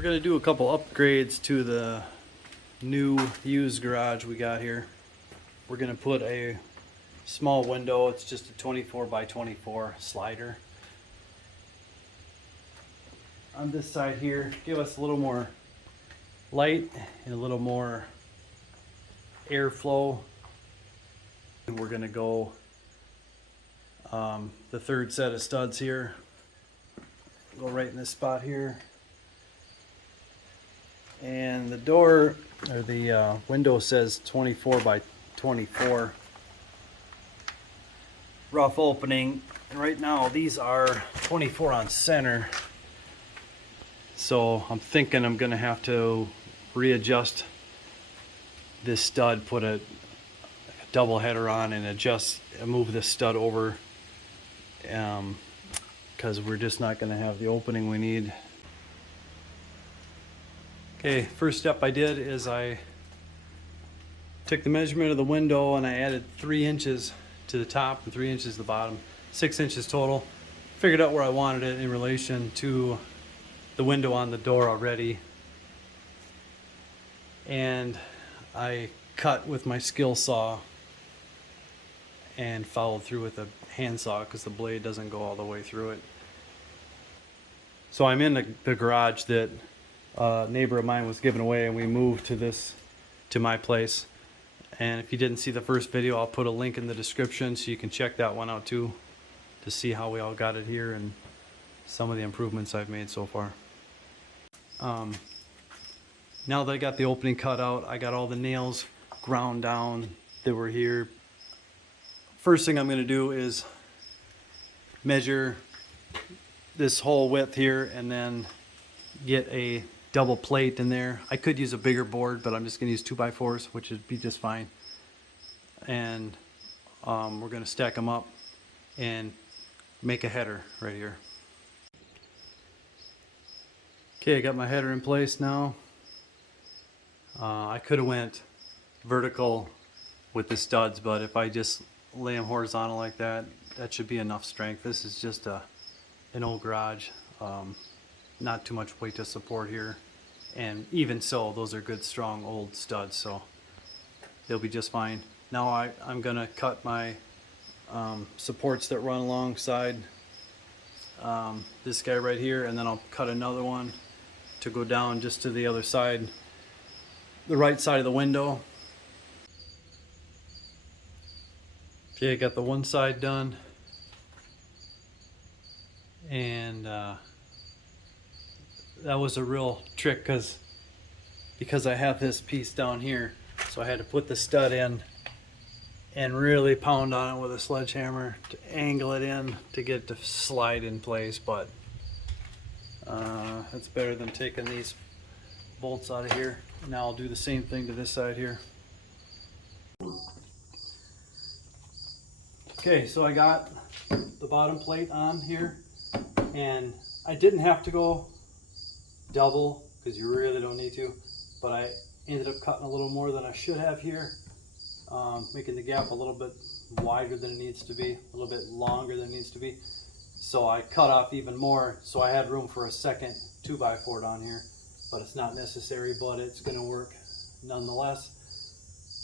We're going to do a couple upgrades to the new used garage we got here. We're going to put a small window. It's just a 24 by 24 slider on this side here. Give us a little more light and a little more airflow. And we're going to go the third set of studs here. Go right in this spot here. And the door, or the window says 24 by 24 rough opening. And right now these are 24 on center. So I'm thinking I'm gonna have to readjust this stud, put a double header on and move this stud over, because we're just not gonna have the opening we need. Okay, first step I did is I took the measurement of the window and I added 3 inches to the top and 3 inches to the bottom, 6 inches total. Figured out where I wanted it in relation to the window on the door already. And I cut with my skill saw and followed through with a handsaw because the blade doesn't go all the way through it. So I'm in the garage that a neighbor of mine was giving away, and we moved to my place. And if you didn't see the first video, I'll put a link in the description so you can check that one out too, to see how we all got it here and some of the improvements I've made so far. Now that I got the opening cut out, I got all the nails ground down that were here. First thing I'm going to do is measure this whole width here and then get a double plate in there. I could use a bigger board, but I'm just going to use 2x4s, which would be just fine. And we're going to stack them up and make a header right here. Okay, I got my header in place now. I could have went vertical with the studs, but if I just lay them horizontal like that, that should be enough strength. This is just an old garage. Not too much weight to support here, and even so, those are good strong old studs, so they'll be just fine. Now I'm gonna cut my supports that run alongside this guy right here, and then I'll cut another one to go down just to the other side, the right side of the window. Okay, I got the one side done, and that was a real trick because I have this piece down here, so I had to put the stud in and really pound on it with a sledgehammer to angle it in to get it to slide in place. But it's better than taking these bolts out of here. Now I'll do the same thing to this side here. Okay, so I got the bottom plate on here, and I didn't have to go double because you really don't need to, but I ended up cutting a little more than I should have here, making the gap a little bit wider than it needs to be, a little bit longer than it needs to be. So I cut off even more, so I had room for a second 2x4 down here, but it's not necessary, but it's going to work nonetheless.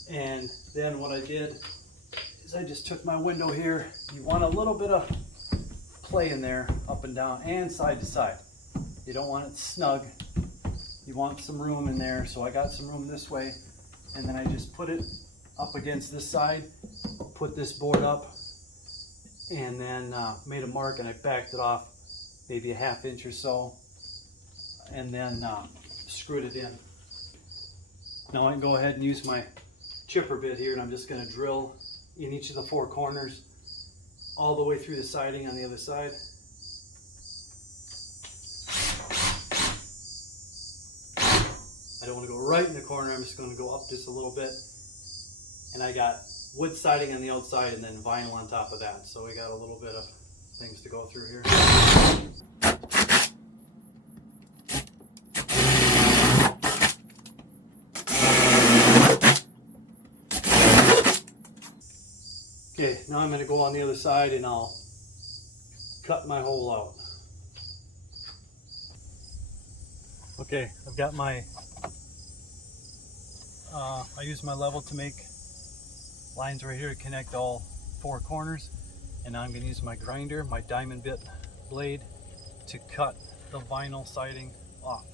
And then what I did is I just took my window here. You want a little bit of play in there, up and down and side to side. You don't want it snug. You want some room in there. So I got some room this way, and then I just put it up against this side, put this board up, and then made a mark, and I backed it off maybe a ½ inch or so, and then screwed it in. Now I can go ahead and use my chipper bit here, and I'm just going to drill in each of the 4 corners all the way through the siding on the other side. I don't want to go right in the corner, I'm just going to go up just a little bit. And I got wood siding on the outside and then vinyl on top of that. So we got a little bit of things to go through here. Okay, now I'm going to go on the other side and I'll cut my hole out. Okay, I've got my, I use my level to make lines right here to connect all 4 corners. And now I'm going to use my grinder, my diamond bit blade, to cut the vinyl siding off.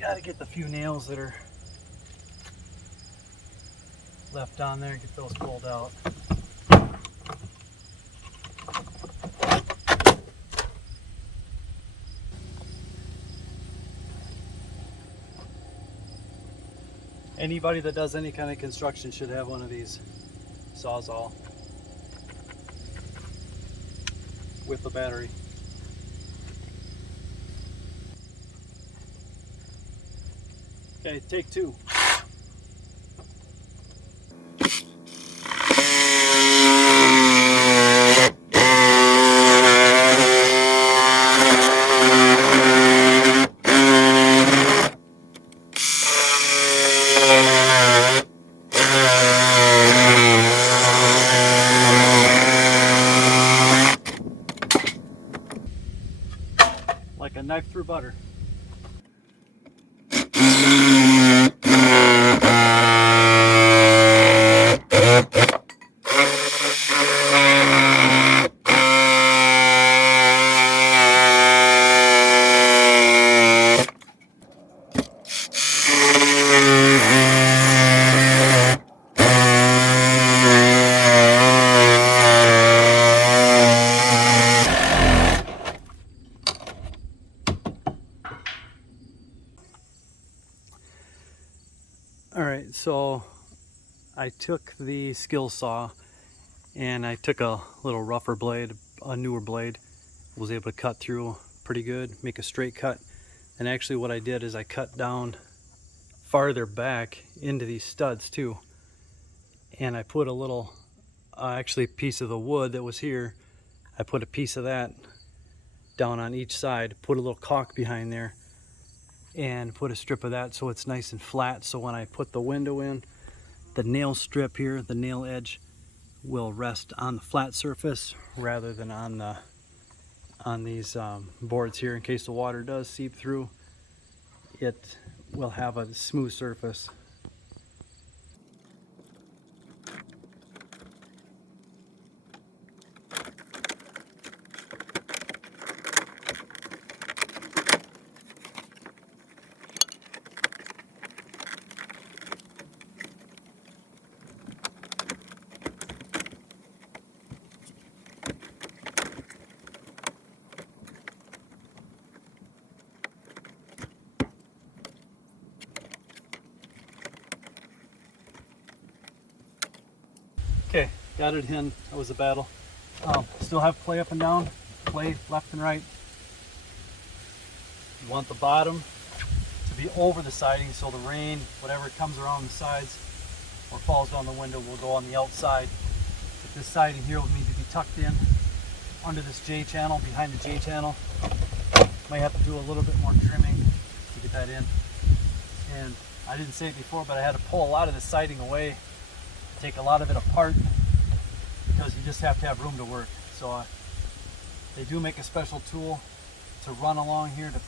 Got to get the few nails that are left on there, get those pulled out. Anybody that does any kind of construction should have one of these Sawzall with the battery. Okay, take 2. Like a knife through butter. Alright, so I took the skill saw and I took a little rougher blade, a newer blade, was able to cut through pretty good, make a straight cut. And actually what I did is I cut down farther back into these studs too. And I put a little, actually a piece of the wood that was here, I put a piece of that down on each side, put a little caulk behind there, and put a strip of that so it's nice and flat, so when I put the window in, the nail strip here, the nail edge, will rest on the flat surface rather than on these boards here. In case the water does seep through, it will have a smooth surface. Okay, got it in. That was a battle. Still have play up and down, play left and right. You want the bottom to be over the siding so the rain, whatever comes around the sides or falls down the window, will go on the outside. But this siding here will need to be tucked in under this J channel, behind the J channel. Might have to do a little bit more trimming to get that in. And I didn't say it before, but I had to pull a lot of the siding away, take a lot of it apart, because you just have to have room to work. So they do make a special tool to run along here to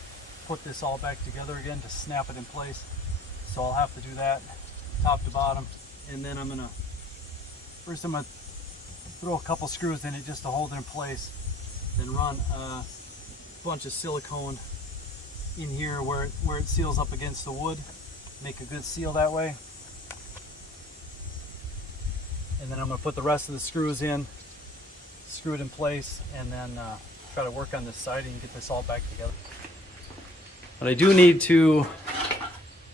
put this all back together again, to snap it in place. So I'll have to do that top to bottom, and then I'm gonna throw a couple screws in it just to hold it in place, then run a bunch of silicone in here where it seals up against the wood, make a good seal that way. And then I'm going to put the rest of the screws in, screw it in place, and then try to work on this siding and get this all back together. But I do need to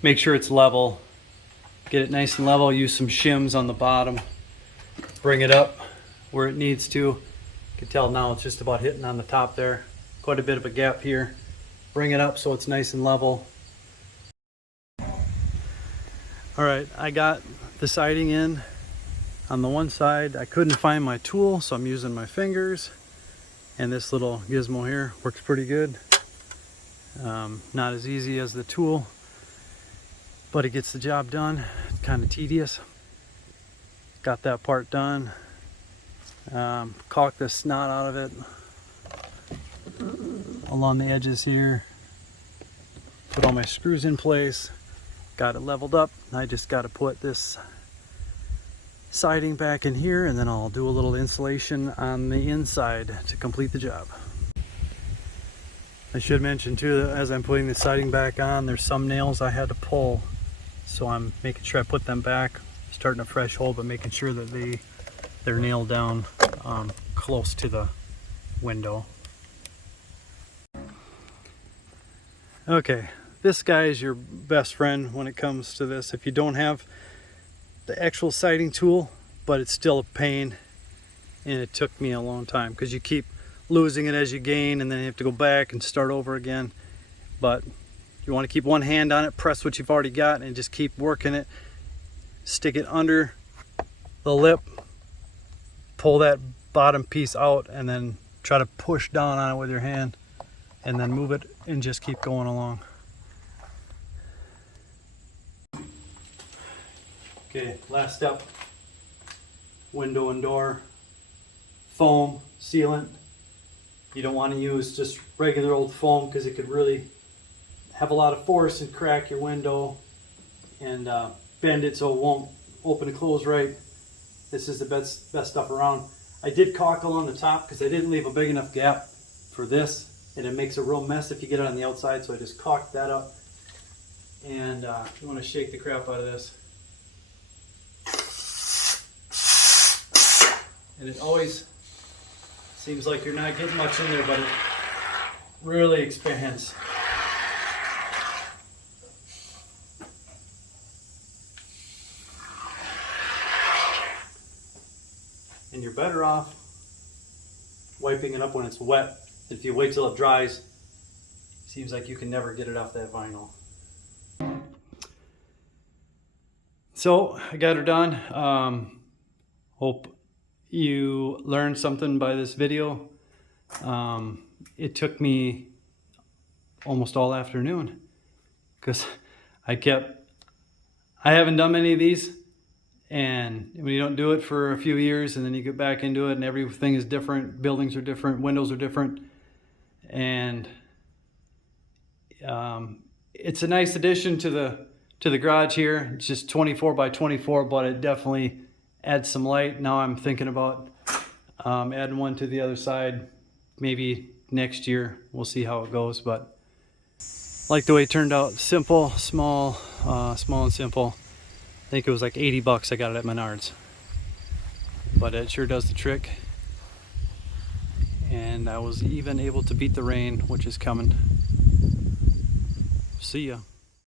make sure it's level, get it nice and level, use some shims on the bottom, bring it up where it needs to. You can tell now it's just about hitting on the top there. Quite a bit of a gap here. Bring it up so it's nice and level. All right, I got the siding in on the one side. I couldn't find my tool, so I'm using my fingers. And this little gizmo here works pretty good. Not as easy as the tool, but it gets the job done. It's kind of tedious. Got that part done. Caulk the snot out of it along the edges here. Put all my screws in place. Got it leveled up. I just got to put this siding back in here, and then I'll do a little insulation on the inside to complete the job. I should mention too that as I'm putting the siding back on, there's some nails I had to pull, so I'm making sure I put them back, starting a fresh hole, but making sure that they're nailed down close to the window. Okay, this guy is your best friend when it comes to this. If you don't have the actual siding tool, but it's still a pain, and it took me a long time because you keep losing it as you gain, and then you have to go back and start over again. But you want to keep one hand on it, press what you've already got, and just keep working it. Stick it under the lip, pull that bottom piece out, and then try to push down on it with your hand, and then move it and just keep going along. Okay, last step, window and door, foam sealant. You don't want to use just regular old foam because it could really have a lot of force and crack your window and bend it so it won't open and close right. This is the best stuff around. I did caulk on the top because I didn't leave a big enough gap for this, and it makes a real mess if you get it on the outside, so I just caulked that up. And you want to shake the crap out of this. And it always seems like you're not getting much in there, but it really expands. And you're better off wiping it up when it's wet. If you wait till it dries, seems like you can never get it off that vinyl. So I got her done. Hope you learned something by this video. It took me almost all afternoon because I haven't done many of these, and when you don't do it for a few years and then you get back into it and everything is different, buildings are different, windows are different, and it's a nice addition to the garage here. It's just 24 by 24, but it definitely adds some light. Now I'm thinking about adding one to the other side, maybe next year. We'll see how it goes, but I like the way it turned out. Simple, small and simple. I think it was like 80 bucks. I got it at Menards, but it sure does the trick. And I was even able to beat the rain, which is coming. See ya.